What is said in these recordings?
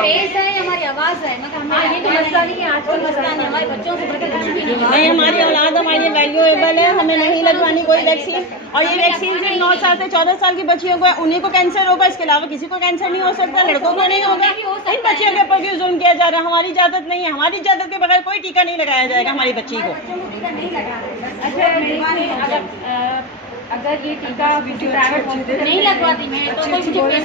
हमारी आवाज़ है, मगर हमारा ये तो मसला नहीं है, आजकल मसला नहीं, हमारे बच्चों से बढ़कर कुछ भी नहीं। हमारी औलाद हमारी वैल्यूएबल है, हमें नहीं लगवानी कोई वैक्सीन। और ये वैक्सीन सिर्फ 9 साल से 14 साल की बच्चियों को, उन्हीं को कैंसर होगा, इसके अलावा किसी को कैंसर नहीं हो सकता, लड़कों को नहीं होगा। इन बच्चियों के ऊपर क्यों जुल्म किया जा रहा है? हमारी इजाज़त नहीं है, हमारी इजाज़त के बगैर कोई टीका नहीं लगाया जाएगा हमारी बच्ची को। अगर ये टीका प्राइवेट हॉस्पिटल नहीं लगवाती मैं तो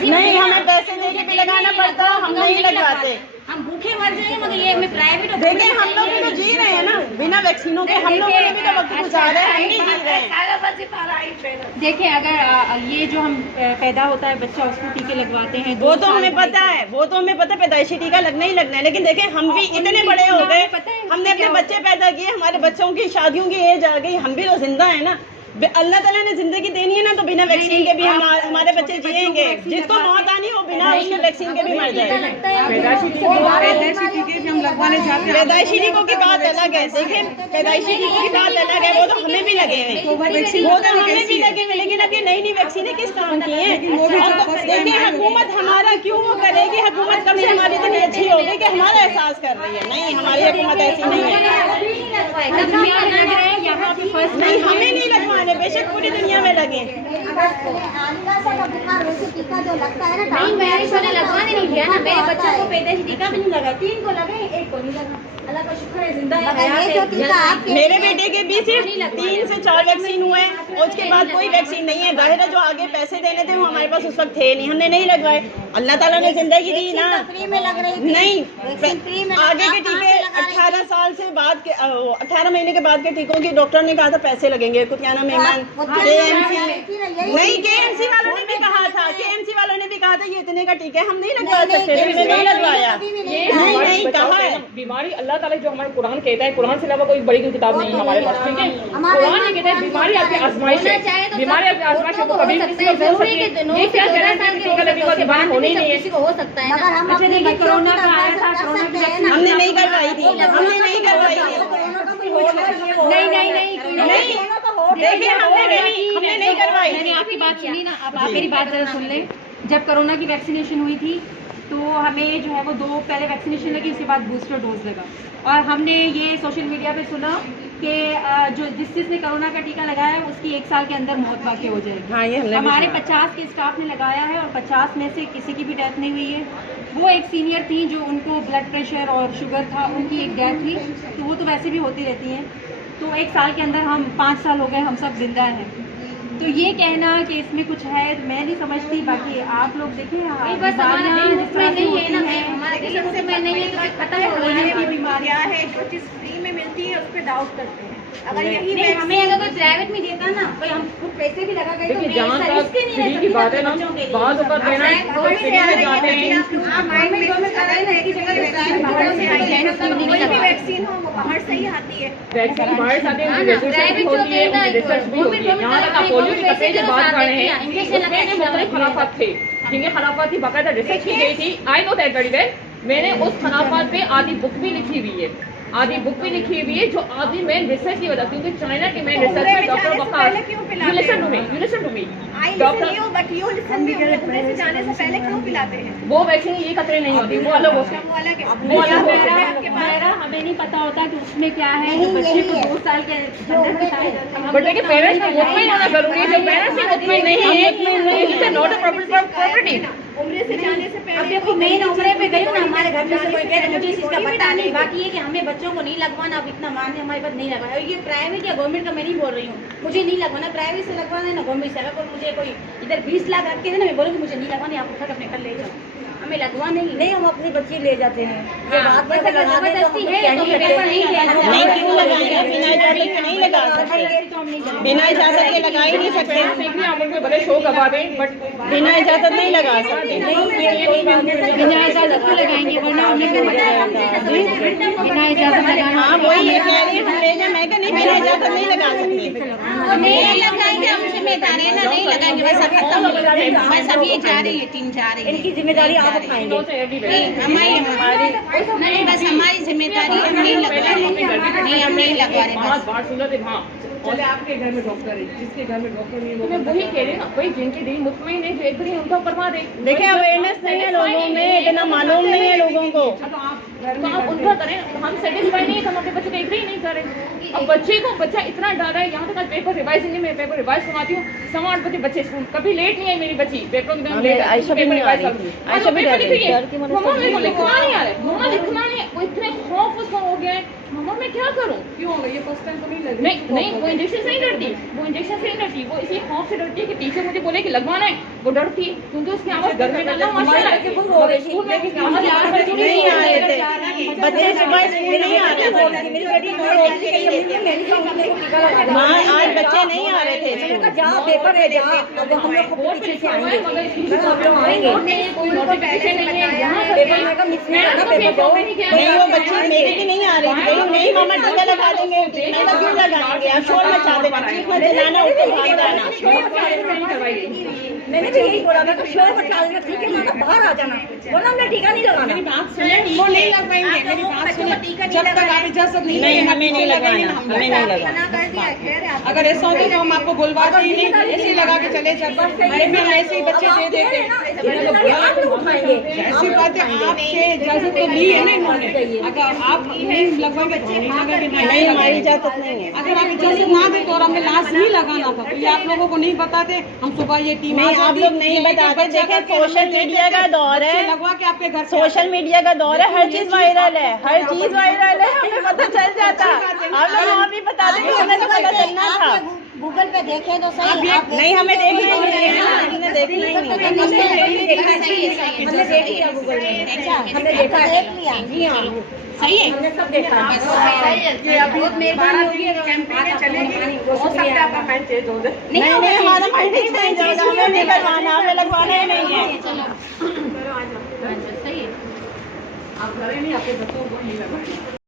नहीं, हमें पैसे दे के भी लगाना पड़ता, हम नहीं लगवाते। हम भूखे मर जाएंगे, मगर ये मैं प्राइवेट। देखिए हम लोग भी तो जी रहे हैं ना बिना वैक्सीनों के, हम लोगों ने भी तो वक्त गुजारा है, हम नहीं जी रहे हैं। देखिए अगर ये जो हम पैदा होता है बच्चा, उसको टीके लगवाते हैं, वो तो हमें पता है, वो तो हमें पता है, पैदाइशी टीका लगना ही लगना है। लेकिन देखें हम भी इतने बड़े हो गए, हमने अपने बच्चे पैदा किए, हमारे बच्चों की शादियों की एज आ गई, हम भी तो जिंदा है ना। अल्लाह ताला ने जिंदगी देनी है ना, तो बिना वैक्सीन के भी हमारे बच्चे जिएंगे। जिसको मौत आनी हो बिना उसके वैक्सीन के भी मर जाएंगे। पैदाइशी टीकों की बात अलग है, देखिए पैदाइशी टीकों की बात अलग है, वो तो हमें भी लगे हुए, वो तो हमें भी लगे हुए। लेकिन अब ये नई नई वैक्सीनें किस काम की हैं? देखिए हुकूमत हमारा क्यों वो करेगी? हुकूमत कब से हमारी इतनी अच्छी हो गई कि हमारा एहसास कर रही है? नहीं, हमारी हुकूमत ऐसी नहीं है। नहीं, हमें नहीं लगवाने, बेशक पूरी दुनिया में लगे। टीका जो लगता है ना, नहीं मैंने लगवाने नहीं दिया ना, मेरे बच्चों को पैदाइशी टीका भी नहीं लगा, 3 को लगे, 1 को नहीं लगा। अल्लाह का शुक्र है जिंदा है। मेरे बेटे के भी सिर्फ 3 से 4 वैक्सीन हुए हैं और उसके बाद कोई वैक्सीन नहीं है। जाहिर है जो आगे पैसे देने थे वो हमारे पास उस वक्त थे नहीं, हमने नहीं लगवाए। अल्लाह ताला ने जिंदगी दी ना, नहीं आगे के टीके 18 साल से बाद के 18 महीने के बाद के टीकों की डॉक्टर ने कहा था पैसे लगेंगे। कुछ क्या नाम है, नहीं KMC वालों ने भी कहा था, KMC वालों ने भी कहा था ये इतने का टीका है, हम नहीं लगवा सकते, लेकिन नहीं लगवाया। नहीं कहा है बीमारी अल्लाह ताला जो हमारे कुरान कहता है, कुरान से अलावा कोई बड़ी किताब नहीं है हमारे पास, ठीक है। कुरान ये कहता है बीमारी आपकी आजमाइश है, बीमारी आपकी आजमाइश है, कभी किसी को हो सकती है। ये क्या कह रहा है कि टीका लगेगा कि बात होनी नहीं है, किसी को हो सकता है ना। अच्छा देखिए कोरोना का आया था, कोरोना की वैक्सीन हमने नहीं करवाई थी, हमने नहीं करवाई थी। नहीं देखिए हमने नहीं करवाई। मैंने आपकी बात सुनी ना, अब आप मेरी बात जरा सुन लें। जब कोरोना की वैक्सीनेशन हुई थी तो हमें जो है वो 2 पहले वैक्सीनेशन लगी, उसके बाद बूस्टर डोज लगा। और हमने ये सोशल मीडिया पे सुना कि जो जिसने कोरोना का टीका लगाया है उसकी 1 साल के अंदर मौत वाक़ई हो जाएगी। हाँ, ये हमारे 50 के स्टाफ ने लगाया है और 50 में से किसी की भी डेथ नहीं हुई है। वो एक सीनियर थी जो उनको ब्लड प्रेशर और शुगर था, उनकी एक डेथ हुई, तो वो तो वैसे भी होती रहती हैं। तो 1 साल के अंदर हम 5 साल हो गए, हम सब जिंदा हैं। तो ये कहना कि इसमें कुछ है मैं नहीं समझती, बाकी आप लोग देखिए बीमारियाँ है जो चीज़ फ्री में मिलती है उस पर डाउट करते हैं। अगर यही हमें अगर कोई प्राइवेट में देता ना, कोई हम खुद पैसे भी लगा गए तो जहाँ तक फ्री की बात है ना, बात होकर देना कोई फ्री में जाते हैं, वैक्सीन हो वो बाहर से ही आती है, वैक्सीन बाहर से आती है, रिसर्च भी होती है, रिसर्च भी होती है। यहाँ तक आप पोलियो की कपड़े की बात कर रहे हैं, उसमें मुख्तलिफ खराफात थे, जिनके खराफात की बाकायदा रिसर्च की गई थी। I know that very well. मैंने उस खराफात पे आधी बुक भी लिखी हुई है, आधी बुक भी लिखी हुई है, जो आधी मेन रिसर्च की वजह, क्योंकि चाइना की मेन रिसर्च में doctor Waqas, you listen to me doctor, जाने से पहले क्यों पिलाते हैं? वो वैक्सीन ये खतरे नहीं होती, वो अलग होता है, वो अलग होता है। हमें नहीं पता होता कि उसमें क्या है। जो बच्चे को 2 साल के बट देखिए पेरेंट्स को मुतमईन होना जरूरी है। जो पेरेंट्स ही मुतमईन नहीं है, it is not a property. उम्र से जाने से पहले अब देखो मैं उम्र पे गई हूँ ना, हमारे घर में से कोई कह रहे मुझे इस चीज़ का पता नहीं, बाकी ये कि हमें बच्चों को नहीं लगवाना, अब इतना मानने हमारे पास नहीं लगवाना। ये प्राइवेट या गवर्नमेंट का मैं नहीं बोल रही हूँ, मुझे नहीं लगवाना, प्राइवेट से लगवाना है ना गवर्नमेंट से। अगर मुझे कोई इधर 20 लाख रख के है ना, मैं बोलूँगी मुझे नहीं लगवाना, आप उठा अपने कर ले जाओ, हमें लगवा नहीं, हम अपनी बच्ची ले जाते हैं। ये बात जबरदस्ती है तो पेपर नहीं क्यों लगाएंगे? बिना इजाजत के नहीं लगा सकते, बिना इजाजत के लगा ही नहीं सकते। उनके भले शो करवा दें, बट बिना इजाजत नहीं लगा सकते। बिना इजाजत के लगाएंगे, वरना हमने बिना इजाजत लगाना। हाँ वही ये कह रही है, हम ले जाए, मैं क्या नहीं बिना इजाजत नहीं लगा सकते। नहीं लगाएंगे, हम जिम्मेदार है ना, नहीं लगाएंगे, बस अब खत्म हो रहा है, बस अब ये जा रही है, 3 जा रही है, इनकी जिम्मेदारी आप उठाएंगे, हमारी नहीं, बस हमारी जिम्मेदारी हम नहीं लगवा रहे, नहीं हम नहीं लगवा रहे। हाँ चले आपके घर में डॉक्टर है, जिसके घर में डॉक्टर नहीं है, मैं वही कह रही हूँ, वही जिनके दिल मुतमईन है जो एक बार उनका करवा दे। देखिए अवेयरनेस नहीं है लोगों में, इतना मालूम नहीं है लोगों लोगों को। तो आप उनका करें, हम सेटिस्फाई नहीं है तो हम अपने बच्चे का एग्री नहीं करें। अब बच्चा इतना डर है, यहाँ तक पेपर रिवाइज नहीं, मैं पेपर रिवाइज करवाती हूँ 8 बजे बच्चे स्कूल, कभी लेट नहीं है मेरी बच्ची, पेपर में लेट आयशा भी नहीं आ रही थी, आयशा भी डर रही थी। मम्मा मेरे को लिखना नहीं आ रहा है, मम्मा लिखना नहीं है, वो इतने खौफ उसको हो गया है, मम्मा मैं क्या करूँ? क्यों हो गई? ये फर्स्ट टाइम तो नहीं लगी? नहीं, वो इंजेक्शन से नहीं डरती, वो इंजेक्शन से नहीं डरती, वो इसी खौफ से डरती है कि टीचर मुझे बोले कि लगवाना है, वो डरती है क्योंकि उसकी आवाज घर में डालना माशाल्लाह स्कूल में नहीं आ रहे थे बच्चे, सुबह स्कूल नहीं आ रहे थे। माँ आज बच्चे नहीं आ रहे थे, पेपर है जहाँ अब हम लोग को पीछे से आएंगे, नहीं वो बच्चे मेरे भी नहीं आ रहे थे, नहीं मामा टीका लगा देंगे, मैं तो क्यों लगाएंगे, आप शोर मचा देना, चीख मत चलाना, उठ के भाग जाना। मैंने भी यही बोला, मैं तो शोर मचा देना, ठीक है मामा बाहर आ जाना, बोला हमने टीका नहीं लगाना। मेरी बात सुने, वो नहीं लगवाएंगे, मेरी बात सुने, जब तक आप इजाजत नहीं, हमें नहीं लगाना, हमें नहीं लगाना। अगर ऐसा होता तो हम आपको बुलवाते ही नहीं, ऐसे ही लगा के चले जाते, अरे मैं ऐसे ही बच्चे दे देते। ऐसी बात है, आपसे इजाजत तो ली है ना इन्होंने, अगर आप नहीं लगवाएंगे तो नहीं लगाएंगे, नहीं हमारी इजाजत नहीं है। अगर आप इजाजत ना दे तो और हमें लाश नहीं लगाना था, तो ये आप लोगों को नहीं बताते, हम सुबह ये टीम नहीं आप लोग नहीं बताते, देखें सोशल मीडिया का दौर है, लगवा के आपके घर सोशल मीडिया का दौर है, हर चीज वायरल है, हर चीज वायरल है, हमें पता चल जाता। आप लोग वहाँ भी बताते कि हमें तो पता चलना था। गूगल पे देखे तो सही, नहीं हमें देखना ही नहीं है ना, हमने देखना ही नहीं। हमने देख लिया गूगल में, हमने देखा देख लिया, जी हाँ सही है, हमने सब देखा। ये अब बहुत मेहरबानी होगी, कैंपेन चलेगी, हो सकता है आपका माइंड चेंज हो जाए। नहीं हमारा माइंड नहीं चेंज होगा, हमें नहीं करवाना, हमें लगवाना ही नहीं है। सही है, आप करें नहीं, आपके बच्चों को नहीं लगवाएंगे।